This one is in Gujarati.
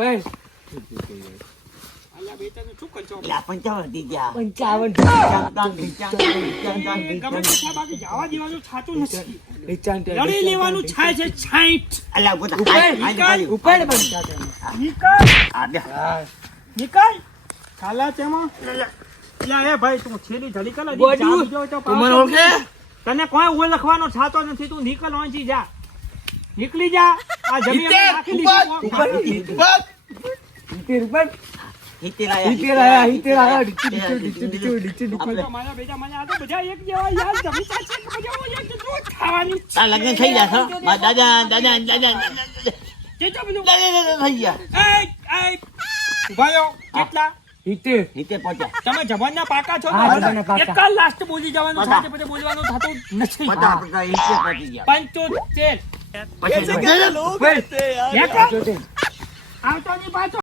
બસ અલ્યા બેટા તું શું કરશો? લા 55 દી ગયા 55 ગમે તે થાય, બાકી જવા દેવાનું થાતું નથી. રિચાન લડી લેવાનું થાય છે 60. અલા ગોતા ઉપર 55 નીકળ આ બે નીકળ ખાલા તેમાં. અલ્યા એ ભાઈ તું છેલી જલી કર ગોડ્યું. તું મને ઓળખે? તને કોઈ ઓળ લખવાનો થાતો નથી. તું નીકળ વાંચી જા, નીકળી જા. આ જમીન નાખી લીધી. ઉપર હિતેર આયા મારા બેટા મને આ તો બધા એક જેવા યાર જમી ચાચી બધા એક જેવું ખાવાની તાર લગ્ન થઈ ગયા છો મારા દાદા જે તો બધું થઈ ગયા એ ઉભા રહો. કેટલા હિતેર પહોંચ્યા તમે જવાનના પાકા છો હા, જવાનના પાકા. એક જ લાસ્ટ બોલી જવાનું છે પછી બોલવાનું થતું નથી. 50 હિતેર પહોંચી ગયા 75 પછી આવતો ની પાછો